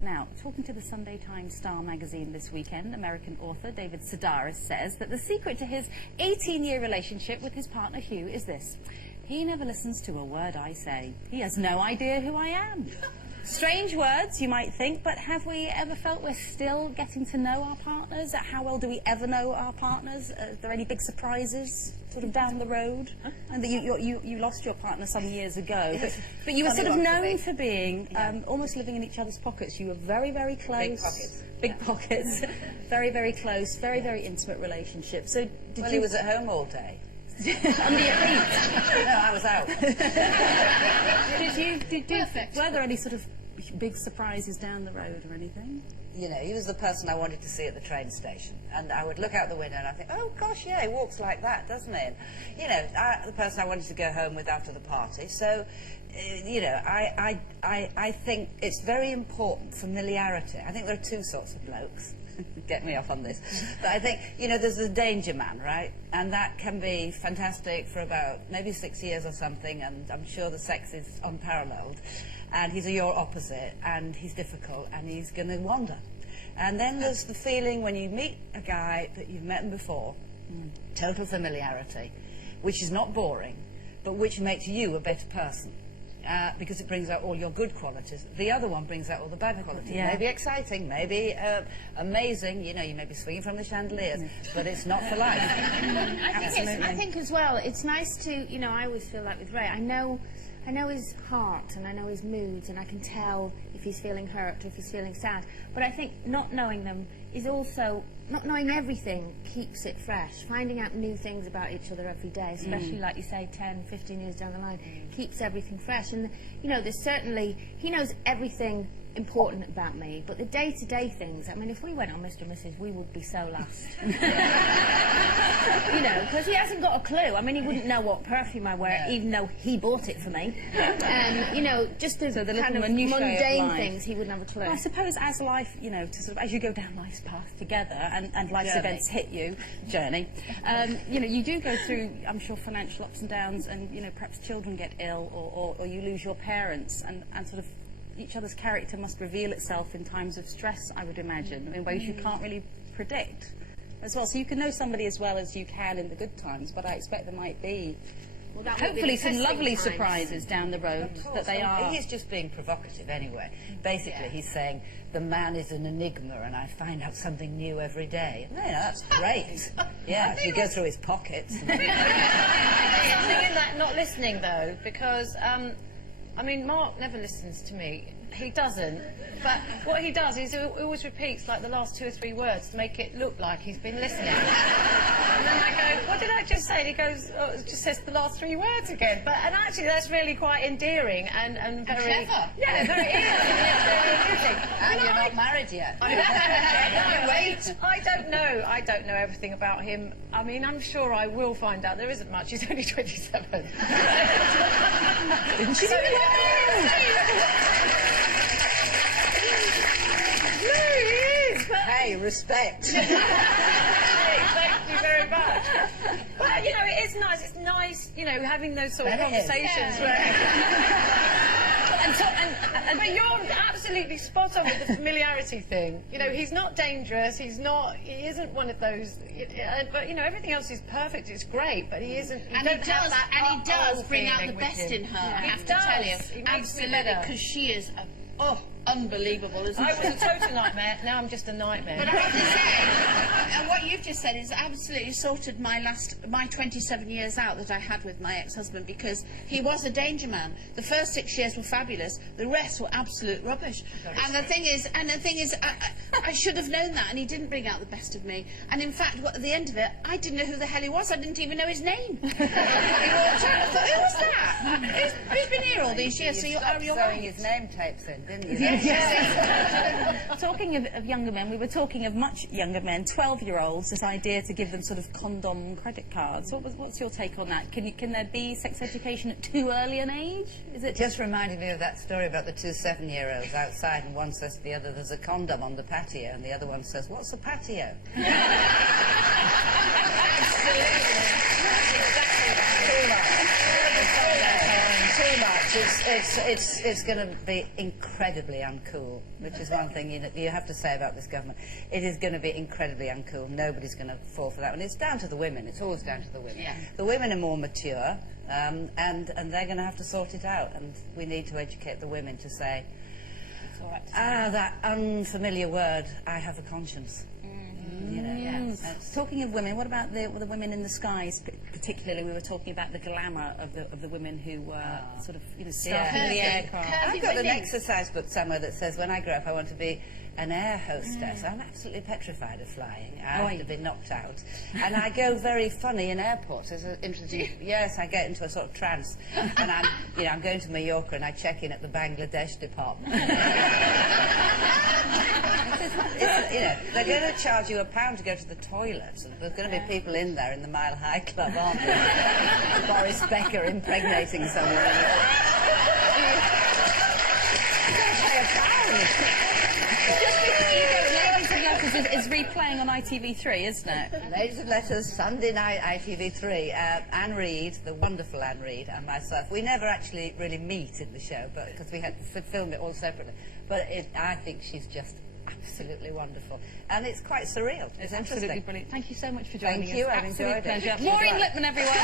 Now, talking to the Sunday Times Star magazine this weekend, American author David Sedaris says that the secret to his 18-year relationship with his partner Hugh is this: he never listens to a word I say. He has no idea who I am. Strange words, you might think, but have we ever felt we're still getting to know our partners? How well do we ever know our partners? Are there any big surprises sort of down the road? And that you lost your partner some years ago, but you were sort of known for being almost living in each other's pockets. You were very, very close. Big pockets. Very, very close, very, very intimate relationship. So Well, he was at home all day. Under your feet? No, I was out. Were there any sort of big surprises down the road or anything? You know, he was the person I wanted to see at the train station, and I would look out the window and I think, oh gosh, yeah, he walks like that, doesn't he? And, you know, the person I wanted to go home with after the party. So, you know, I think it's very important, familiarity. I think there are two sorts of blokes. Get me off on this. But I think, you know, there's the danger man, right? And that can be fantastic for about maybe 6 years or something, and I'm sure the sex is unparalleled. And he's your opposite, and he's difficult, and he's going to wander. And then there's the feeling when you meet a guy that you've met him before, total familiarity, which is not boring, but which makes you a better person. Because it brings out all your good qualities. The other one brings out all the bad qualities. Yeah. Maybe exciting, maybe amazing, you know, you may be swinging from the chandeliers, but it's not for life. I think as well, it's nice to, you know, I always feel like with Ray, I know his heart and I know his moods, and I can tell if he's feeling hurt or if he's feeling sad. But I think not knowing them is also, not knowing everything keeps it fresh. Finding out new things about each other every day, especially like you say 10, 15 years down the line, keeps everything fresh. And, you know, there's certainly, he knows everything important about me, but the day-to-day things, I mean, if we went on Mr. and Mrs, we would be so lost. You know, because he hasn't got a clue. I mean, he wouldn't know what perfume I wear, even though he bought it for me. You know, just the kind of mundane things, he wouldn't have a clue. Well, I suppose as life, you know, to sort of, as you go down life's path together and life's events hit you, journey, you know, you do go through, I'm sure, financial ups and downs, and, you know, perhaps children get ill, or you lose your parents, and sort of each other's character must reveal itself in times of stress, I would imagine, in ways you can't really predict as well. So you can know somebody as well as you can in the good times, but I expect there might be, hopefully, some lovely surprises down the road that they are. He's just being provocative anyway. Basically, he's saying, the man is an enigma and I find out something new every day. No, that's great. Yeah, if you go through his pockets. I'm thinking that not listening, though, because, I mean, Mark never listens to me. He doesn't. But what he does is he always repeats, like, the last 2 or 3 words to make it look like he's been listening. And then I go, what did I just say? And he goes, oh, it just says the last 3 words again. And actually, that's really quite endearing and very... clever. Yeah, very very amusing. And you're not married yet. No, wait. I don't know everything about him. I mean, I'm sure I will find out. There isn't much. He's only 27. Didn't she? Hey, respect. Thank you very much. But, you know, it is nice. It's nice, you know, having those sort of conversations where... But you're absolutely spot on with the familiarity thing. You know, he's not dangerous. He isn't one of those... But, you know, everything else is perfect. It's great, but he isn't... And he does bring out the best in her, I have to tell you. Absolutely, because she is unbelievable, isn't she? I was a total nightmare, now I'm just a nightmare. But I have to say, and what you've just said is absolutely sorted my 27 years out that I had with my ex-husband, because he was a danger man. The first 6 years were fabulous, the rest were absolute rubbish. And the thing is, I should have known that, and he didn't bring out the best of me. And in fact, at the end of it, I didn't know who the hell he was. I didn't even know his name. He walked out, I thought, who was that? Who's been here all these years? So you're throwing his name tapes in, didn't you? Yes. Talking of younger men, we were talking of much younger men, 12-year-olds, this idea to give them sort of condom credit cards. What's your take on that? Can there be sex education at too early an age? Is it just reminded me of that story about the 2 7-year-olds outside, and one says to the other, there's a condom on the patio, and the other one says, what's a patio? Too much. it's going to be incredibly uncool, which is one thing you have to say about this government. It is going to be incredibly uncool. Nobody's going to fall for that one. It's down to the women. It's always down to the women. Yeah. The women are more mature, and they're going to have to sort it out. And we need to educate the women to say, that unfamiliar word, I have a conscience. You know, Talking of women, what about the women in the skies? Particularly, we were talking about the glamour of the women who were sort of starting the aircraft. I've got an exercise book somewhere that says when I grow up I want to be an air hostess. I'm absolutely petrified of flying. I have to be knocked out. And I go very funny in airports. Yes, I get into a sort of trance. And I'm going to Mallorca and I check in at the Bangladesh department. They're going to charge you £1 to go to the toilet. And there's going to be people in there in the Mile High Club, aren't there? Boris Becker impregnating someone. It's replaying on ITV3, isn't it? Ladies and Letters, Sunday night, ITV3. Anne Reid, the wonderful Anne Reid, and myself. We never actually really meet in the show, but because we had to film it all separately. But I think she's just absolutely wonderful. And it's quite surreal. It's absolutely interesting. Brilliant. Thank you so much for joining us. Thank you, I've Absolute enjoyed pleasure. it. Maureen Lipman, everyone.